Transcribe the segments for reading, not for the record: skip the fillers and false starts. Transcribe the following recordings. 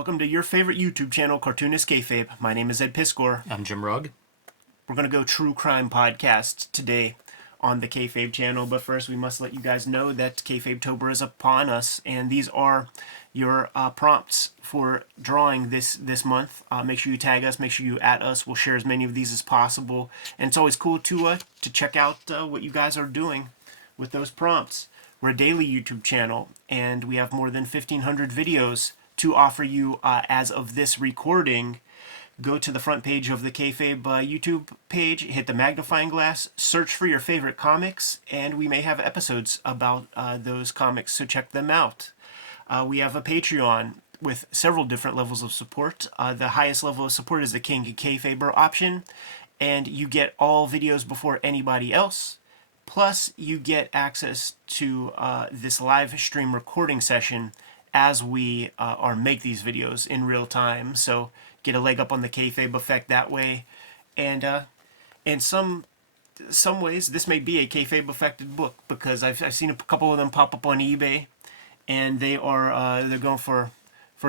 Welcome to your favorite YouTube channel, Cartoonist Kayfabe. My name is Ed Piskor. I'm Jim Rugg. We're going to go true crime podcast today on the Kayfabe channel, but first we must let you guys know that Kayfabe-tober is upon us, and these are your prompts for drawing this month. Make sure you tag us, make sure you at us. We'll share as many of these as possible, and it's always cool to check out what you guys are doing with those prompts. We're a daily YouTube channel, and we have more than 1,500 videos to offer you as of this recording. Go to the front page of the Kayfabe YouTube page, hit the magnifying glass, search for your favorite comics, and we may have episodes about those comics, so check them out. We have a Patreon with several different levels of support. The highest level of support is the King Kayfaber option, and you get all videos before anybody else. Plus, you get access to this live stream recording session as we make these videos in real time. So get a leg up on the Kayfabe effect that way. And in some ways, this may be a Kayfabe affected book, because I've seen a couple of them pop up on eBay, and they're going for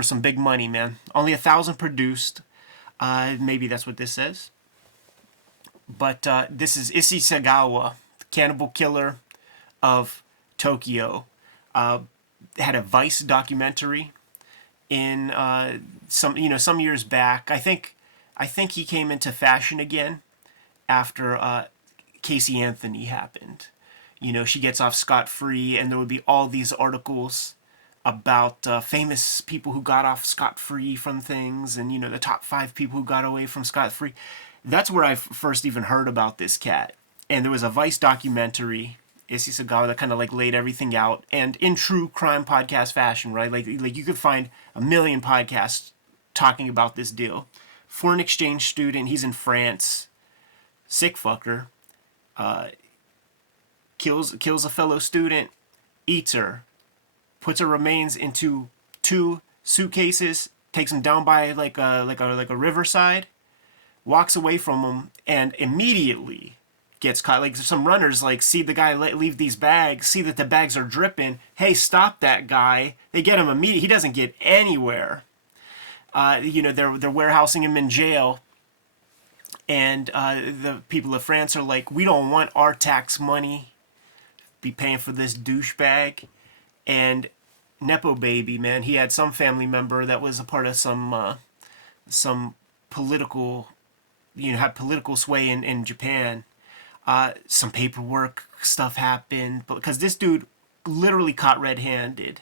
some big money, man. Only 1,000 produced. Maybe that's what this says. But this is ISSEI Sagawa, Cannibal Killer of Tokyo. Had a Vice documentary in some years back. I think he came into fashion again after Casey Anthony happened. You know, she gets off scot-free, and there would be all these articles about famous people who got off scot-free from things, and the top 5 people who got away from scot-free. That's where I first even heard about this cat. And there was a Vice documentary, ISSEI Sagawa, that kind of laid everything out, and in true crime podcast fashion, right? Like you could find a million podcasts talking about this deal. Foreign exchange student, he's in France, sick fucker, kills a fellow student, eats her, puts her remains into 2 suitcases, takes him down by like a riverside, walks away from him, and immediately gets caught. Like, some runners see the guy leave these bags, see that the bags are dripping. Hey, stop that guy! They get him immediately. He doesn't get anywhere. They're warehousing him in jail, and the people of France are like, we don't want our tax money be paying for this douchebag. And Nepo Baby, man, he had some family member that was a part of some political, had political sway in Japan. Some paperwork stuff happened, because this dude literally caught red-handed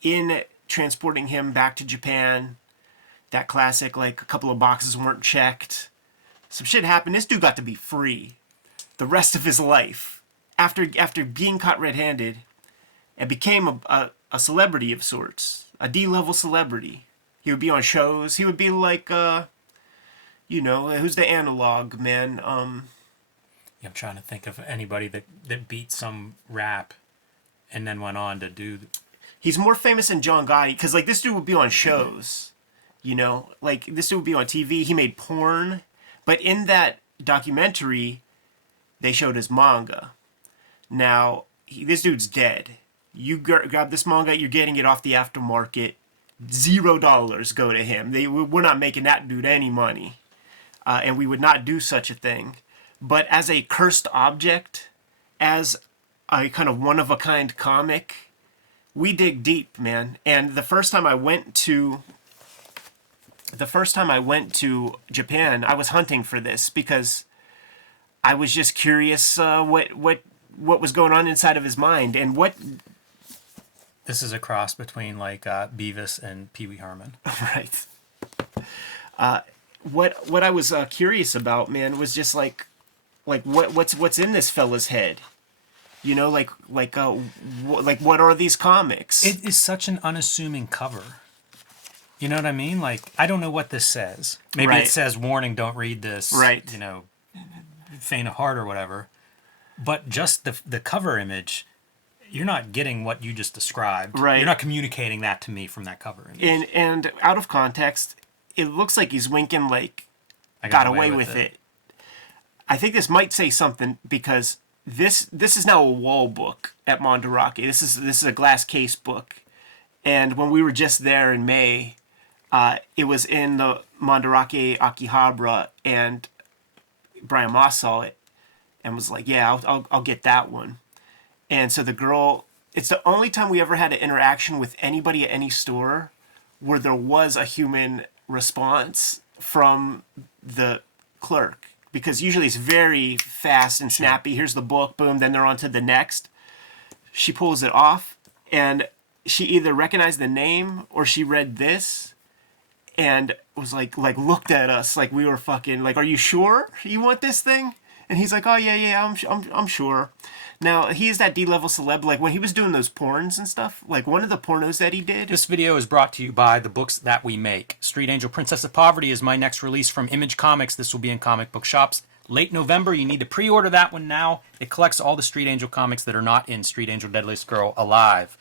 in transporting him back to Japan. That classic, a couple of boxes weren't checked. Some shit happened. This dude got to be free the rest of his life after being caught red-handed, and became a celebrity of sorts, a D-level celebrity. He would be on shows. He would be like, who's the analog, man? I'm trying to think of anybody that beat some rap and then went on to do... He's more famous than John Gotti, because, this dude would be on shows, this dude would be on TV. He made porn, but in that documentary, they showed his manga. Now, this dude's dead. You grab this manga, you're getting it off the aftermarket. $0 go to him. We're not making that dude any money. And we would not do such a thing. But as a cursed object, as a kind of one-of-a-kind comic, we dig deep, man. And the first time I went to Japan, I was hunting for this, because I was just curious what was going on inside of his mind, and what... This is a cross between Beavis and Pee Wee Herman. Right. What I was curious about, man, was just what's in this fella's head? What are these comics? It is such an unassuming cover. You know what I mean? I don't know what this says. Maybe right. It says, warning, don't read this. Right. Faint of heart or whatever. But just the cover image, you're not getting what you just described. Right. You're not communicating that to me from that cover image. And out of context, it looks like he's winking I got away with it. I think this might say something, because this is now a wall book at Mandarake. This is a glass case book, And when we were just there in May, it was in the Mandarake Akihabara, and Brian Moss saw it and was like, "Yeah, I'll get that one." And so the girl, it's the only time we ever had an interaction with anybody at any store where there was a human response from the clerk, because usually it's very fast and snappy. Here's the book, boom, then they're on to the next. She pulls it off, and she either recognized the name or she read this and was like looked at us like we were fucking like, "Are you sure you want this thing?" And he's like, "Oh yeah, I'm sure." Now he's that D-level celeb. Like when he was doing those porns and stuff, like one of the pornos that he did. This video is brought to you by the books that we make. Street Angel Princess of Poverty is my next release from Image Comics. This will be in comic book shops late November. You need to pre-order that one now. It collects all the Street Angel comics that are not in Street Angel Deadliest Girl Alive.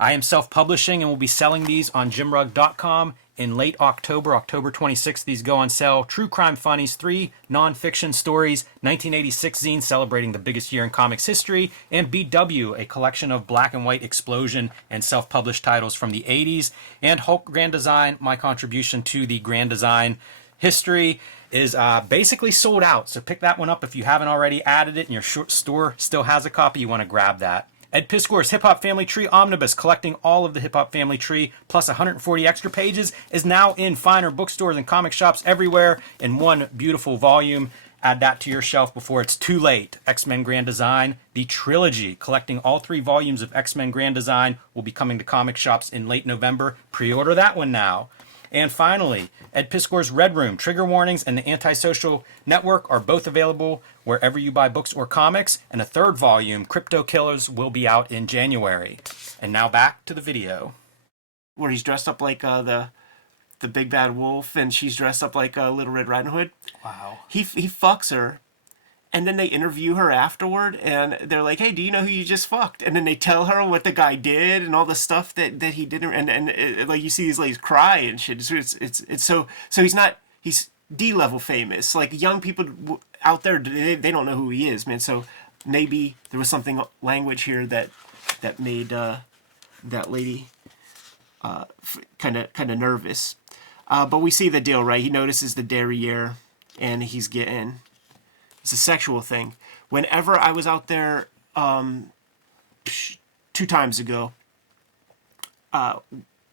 I am self-publishing and will be selling these on jimrug.com in late October, October 26th. These go on sale. True Crime Funnies, 3 non-fiction stories, 1986 zine celebrating the biggest year in comics history, and BW, a collection of black and white explosion and self-published titles from the 80s, and Hulk Grand Design, my contribution to the Grand Design history, is basically sold out. So pick that one up if you haven't already added it and your store still has a copy. You want to grab that. Ed Piskor's Hip Hop Family Tree Omnibus, collecting all of the Hip Hop Family Tree, plus 140 extra pages, is now in finer bookstores and comic shops everywhere in one beautiful volume. Add that to your shelf before it's too late. X-Men Grand Design, the trilogy, collecting all 3 volumes of X-Men Grand Design, will be coming to comic shops in late November. Pre-order that one now. And finally, Ed Piskor's Red Room, Trigger Warnings, and the Antisocial Network are both available wherever you buy books or comics. And a 3rd volume, Crypto Killers, will be out in January. And now back to the video. Where he's dressed up like the big bad wolf, and she's dressed up like Little Red Riding Hood. Wow. He fucks her, and then they interview her afterward, and they're like, "Hey, do you know who you just fucked?" And then they tell her what the guy did and all the stuff that he did, and like you see these ladies cry and shit. It's so he's D-level famous. Like young people out there, they don't know who he is, man. So maybe there was something language here that made that lady kind of nervous. But we see the deal, right? He notices the derriere, and he's getting. It's a sexual thing. Whenever I was out there 2 times ago,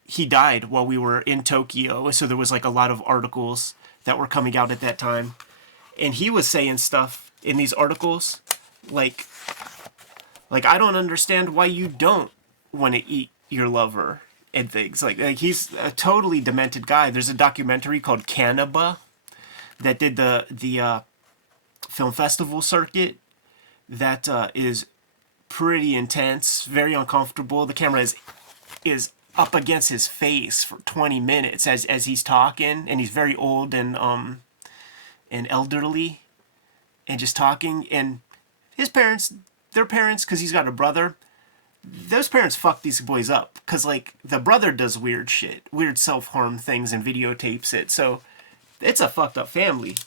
he died while we were in Tokyo. So there was like a lot of articles that were coming out at that time. And he was saying stuff in these articles like I don't understand why you don't want to eat your lover and things. Like he's a totally demented guy. There's a documentary called Cannibal that did the film festival circuit that is pretty intense, very uncomfortable. The camera is up against his face for 20 minutes as he's talking, and he's very old and elderly and just talking. And his parents, their parents, because he's got a brother, those parents fuck these boys up, because like the brother does weird shit, weird self-harm things, and videotapes it. So it's a fucked up family.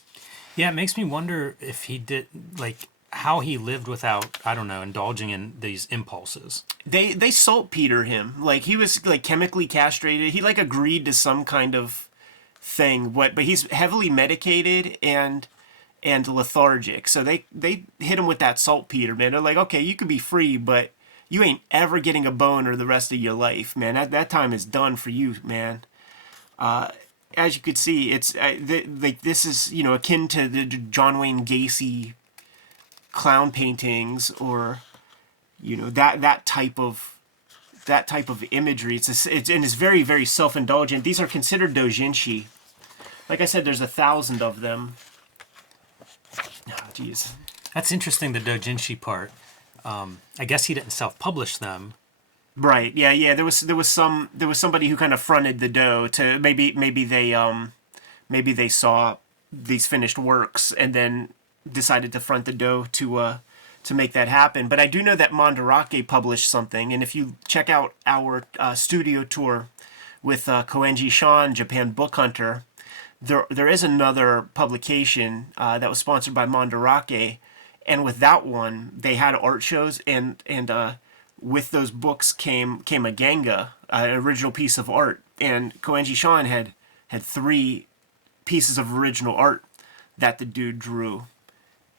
Yeah, it makes me wonder if he did, like, how he lived without, I don't know, indulging in these impulses. They saltpeter him. Like, he was, like, chemically castrated. He, like, agreed to some kind of thing. But he's heavily medicated and lethargic. So they hit him with that saltpeter, man. They're like, okay, you could be free, but you ain't ever getting a boner the rest of your life, man. That time is done for you, man. As you could see, it's like this is, you know, akin to the John Wayne Gacy clown paintings, or you know, that type of imagery. It's very, very self-indulgent. These are considered doujinshi. Like I said, there's 1,000 of them. Oh, jeez. That's interesting, the doujinshi part. I guess he didn't self-publish them. Right. Yeah. There was somebody who kind of fronted the dough to maybe they saw these finished works and then decided to front the dough to make that happen. But I do know that Mandarake published something, and if you check out our studio tour with Koenji Sean, Japan Book Hunter, there is another publication that was sponsored by Mandarake, and with that one they had art shows and with those books came a ganga, original piece of art, and Koenji Sean had 3 pieces of original art that the dude drew,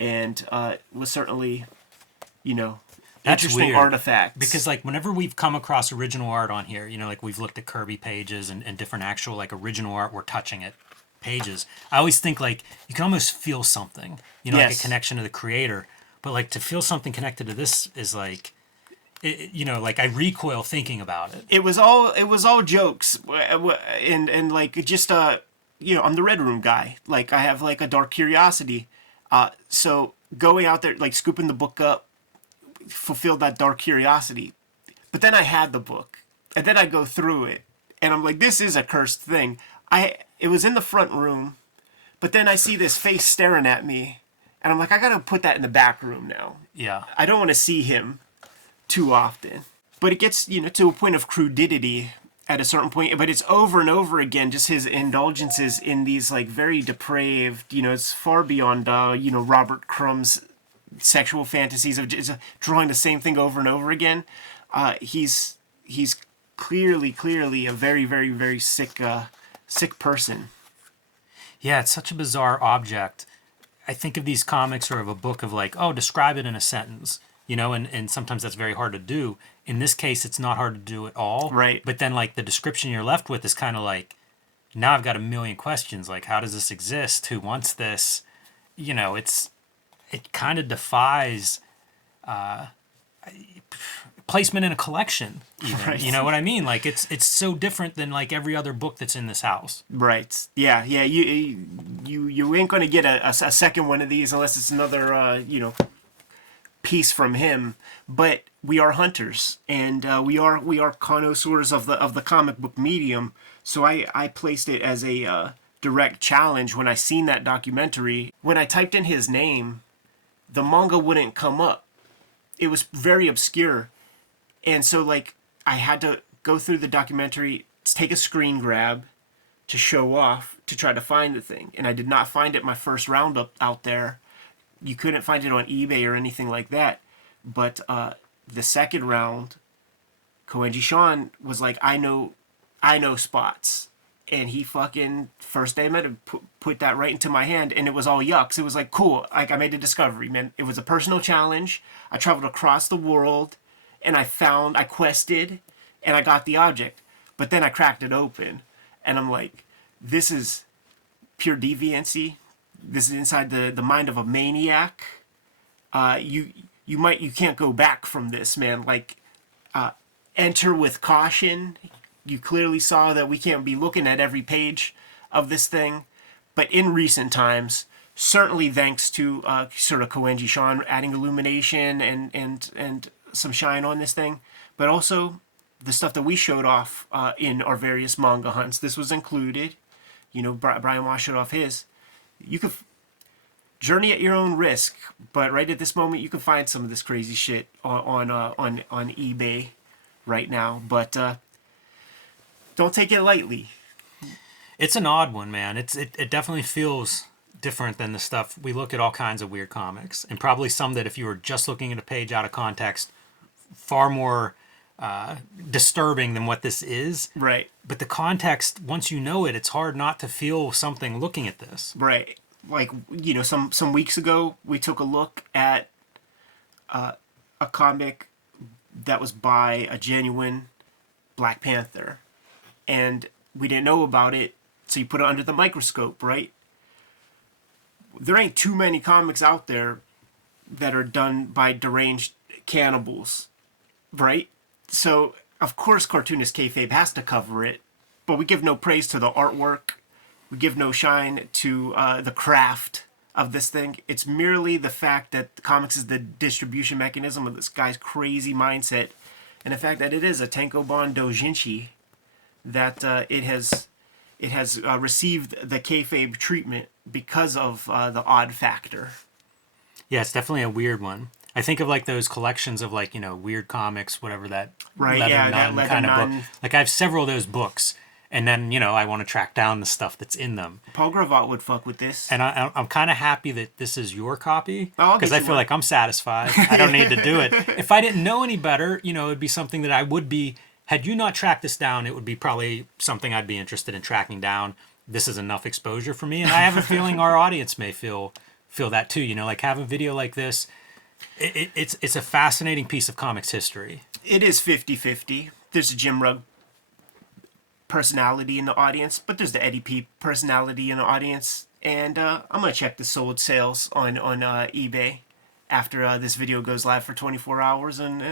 and was certainly, That's interesting weird, artifacts. because like whenever we've come across original art on here, like we've looked at Kirby pages and different actual like original art, we're touching it pages. I always think like you can almost feel something, like a Yes. connection to the creator, but like to feel something connected to this is like, like I recoil thinking about it. It was all jokes, and like just I'm the Red Room guy. Like I have like a dark curiosity, so going out there like scooping the book up fulfilled that dark curiosity. But then I had the book, and then I go through it, and I'm like, this is a cursed thing. It was in the front room, but then I see this face staring at me, and I'm like, I gotta put that in the back room now. Yeah. I don't want to see him too often. But it gets, to a point of crudity at a certain point. But it's over and over again, just his indulgences in these like very depraved, it's far beyond, Robert Crumb's sexual fantasies of just drawing the same thing over and over again. He's clearly a very, very, very sick person. Yeah, it's such a bizarre object. I think of these comics or of a book of like, oh, describe it in a sentence, and sometimes that's very hard to do. In this case, it's not hard to do at all. Right. But then like the description you're left with is kind of like, now I've got a million questions. Like, how does this exist? Who wants this? It kind of defies placement in a collection. Even. Right. You know what I mean? Like it's so different than like every other book that's in this house. Right. Yeah. You ain't gonna get a second one of these unless it's another piece from him. But we are hunters, and we are connoisseurs of the comic book medium. So I placed it as a direct challenge when I seen that documentary. When I typed in his name, the manga wouldn't come up. It was very obscure. And so, like, I had to go through the documentary, take a screen grab to show off, to try to find the thing. And I did not find it my first roundup out there. You couldn't find it on eBay or anything like that. But the second round, Koenji Sean was like, I know spots. And he fucking, first day I met him, put that right into my hand, and it was all yucks. It was like, cool, like I made a discovery, man. It was a personal challenge. I traveled across the world, and I quested, and I got the object. But then I cracked it open, and I'm like, this is pure deviancy. This is inside the mind of a maniac. You can't go back from this, man. Like, enter with caution. You clearly saw that we can't be looking at every page of this thing. But in recent times, certainly thanks to sort of Koenji Sean adding illumination and some shine on this thing, but also the stuff that we showed off in our various manga hunts. This was included. Brian Wash showed off his. You could journey at your own risk, but right at this moment, you can find some of this crazy shit on eBay right now. But don't take it lightly. It's an odd one, man. It definitely feels different than the stuff. We look at all kinds of weird comics, and probably some that if you were just looking at a page out of context, far more disturbing than what this is. Right. But the context, once you know it, it's hard not to feel something looking at this. Right. Like, some weeks ago, we took a look at a comic that was by a genuine Black Panther. And we didn't know about it, so you put it under the microscope, right? There ain't too many comics out there that are done by deranged cannibals, right? So, of course, Cartoonist Kayfabe has to cover it, but we give no praise to the artwork. We give no shine to the craft of this thing. It's merely the fact that the comics is the distribution mechanism of this guy's crazy mindset, and the fact that it is a Tankobon doujinshi, that it has received the kayfabe treatment because of the odd factor. Yeah, it's definitely a weird one. I think of like those collections of like, weird comics, whatever that Right, leather yeah, nun that leather kind of nun. book. Like I have several of those books, and then I want to track down the stuff that's in them. Paul Gravatt would fuck with this. And I'm kind of happy that this is your copy, Oh, I'll because get I you feel one. like I'm satisfied. I don't need to do it. If I didn't know any better, it would be something that I would be Had you not tracked this down, it would be probably something I'd be interested in tracking down. This is enough exposure for me, and I have a feeling our audience may feel that too. You know, like have a video like this. It's a fascinating piece of comics history. It is 50-50. There's a Jim Rugg personality in the audience, but there's the Eddie P personality in the audience. And I'm gonna check the sold sales on eBay after this video goes live for 24 hours, and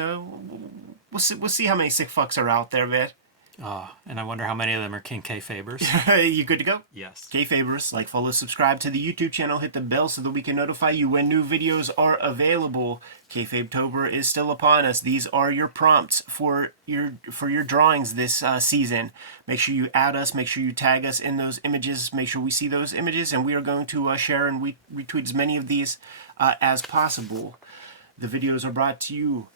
we'll see how many sick fucks are out there, man. And I wonder how many of them are King Kayfabers. You good to go? Yes. Kayfabers, like, follow, subscribe to the YouTube channel, hit the bell so that we can notify you when new videos are available. Kayfabe-tober is still upon us. These are your prompts for your drawings this season. Make sure you add us, make sure you tag us in those images, make sure we see those images, and we are going to share and retweet as many of these as possible. The videos are brought to you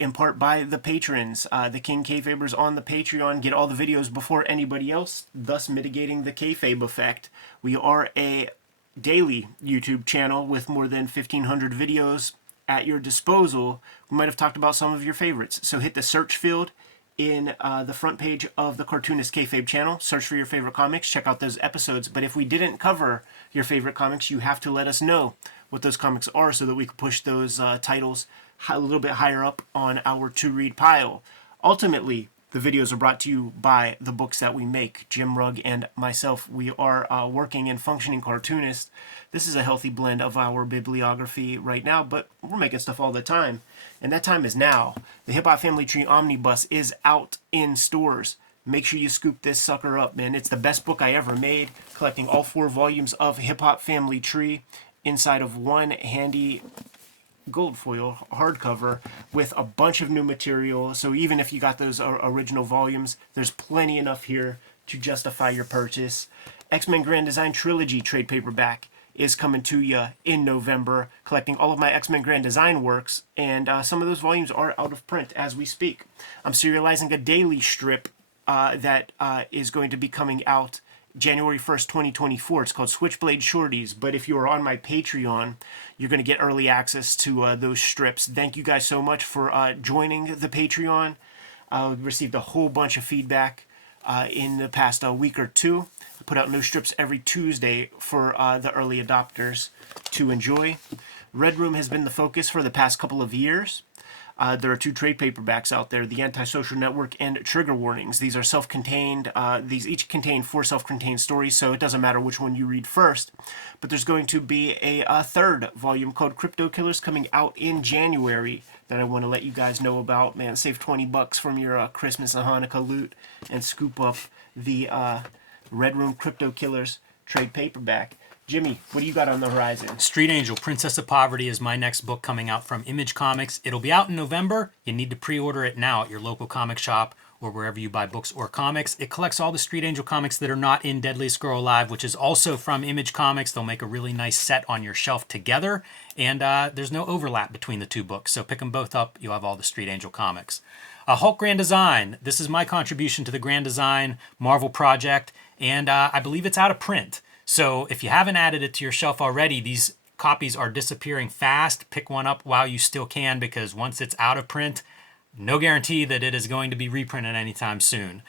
in part by the patrons. The King Kayfabers on the Patreon get all the videos before anybody else, thus mitigating the kayfabe effect. We are a daily YouTube channel with more than 1,500 videos at your disposal. We might have talked about some of your favorites. So hit the search field in the front page of the Cartoonist Kayfabe channel. Search for your favorite comics. Check out those episodes. But if we didn't cover your favorite comics, you have to let us know what those comics are so that we can push those titles a little bit higher up on our to-read pile. Ultimately, the videos are brought to you by the books that we make. Jim Rugg and myself, we are working and functioning cartoonists. This is a healthy blend of our bibliography right now, but we're making stuff all the time. And that time is now. The Hip Hop Family Tree Omnibus is out in stores. Make sure you scoop this sucker up, man. It's the best book I ever made, collecting all 4 volumes of Hip Hop Family Tree inside of one handy gold foil hardcover with a bunch of new material. So even if you got those original volumes, there's plenty enough here to justify your purchase. X-Men Grand Design Trilogy trade paperback is coming to you in November, collecting all of my X-Men Grand Design works, and some of those volumes are out of print as we speak. I'm serializing a daily strip that is going to be coming out January 1st, 2024. It's called Switchblade Shorties, but if you are on my Patreon, you're going to get early access to those strips. Thank you guys so much for joining the Patreon. We received a whole bunch of feedback in the past week or two. I put out new strips every Tuesday for the early adopters to enjoy. Red Room has been the focus for the past couple of years. There are 2 trade paperbacks out there, The Antisocial Network and Trigger Warnings. These are self-contained. These each contain 4 self-contained stories, so it doesn't matter which one you read first. But there's going to be a 3rd volume called Crypto Killers coming out in January that I want to let you guys know about. Man, save $20 from your Christmas and Hanukkah loot and scoop up the Red Room Crypto Killers trade paperback. Jimmy, what do you got on the horizon? Street Angel, Princess of Poverty is my next book coming out from Image Comics. It'll be out in November. You need to pre-order it now at your local comic shop or wherever you buy books or comics. It collects all the Street Angel comics that are not in Deadliest Girl Alive, which is also from Image Comics. They'll make a really nice set on your shelf together, and there's no overlap between the 2 books, so pick them both up. You'll have all the Street Angel comics. Hulk Grand Design. This is my contribution to the Grand Design Marvel project, and I believe it's out of print. So if you haven't added it to your shelf already, these copies are disappearing fast. Pick one up while you still can, because once it's out of print, no guarantee that it is going to be reprinted anytime soon.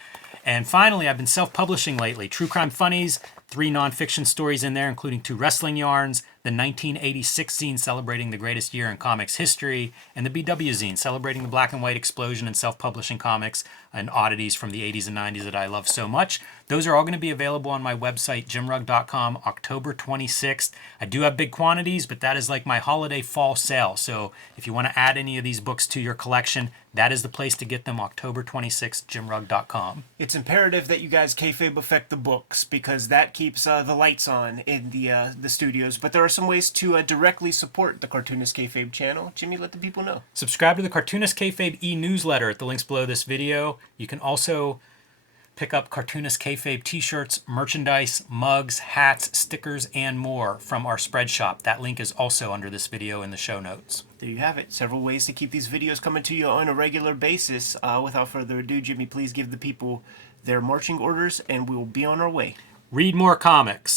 And finally, I've been self-publishing lately. True Crime Funnies, 3 nonfiction stories in there, including 2 wrestling yarns, the 1986 zine celebrating the greatest year in comics history, and the BW zine celebrating the black and white explosion in self-publishing comics and oddities from the 80s and 90s that I love so much. Those are all going to be available on my website, jimrugg.com, October 26th. I do have big quantities, but that is like my holiday fall sale. So if you want to add any of these books to your collection, that is the place to get them, October 26th, jimrugg.com. It's imperative that you guys kayfabe affect the books, because that keeps the lights on in the studios. But there are some ways to directly support the Cartoonist Kayfabe channel. Jimmy, let the people know. Subscribe to the Cartoonist Kayfabe e-newsletter at the links below this video. You can also pick up Cartoonist Kayfabe t-shirts, merchandise, mugs, hats, stickers, and more from our spread shop. That link is also under this video in the show notes. There you have it. Several ways to keep these videos coming to you on a regular basis. Without further ado, Jimmy, please give the people their marching orders, and we will be on our way. Read more comics.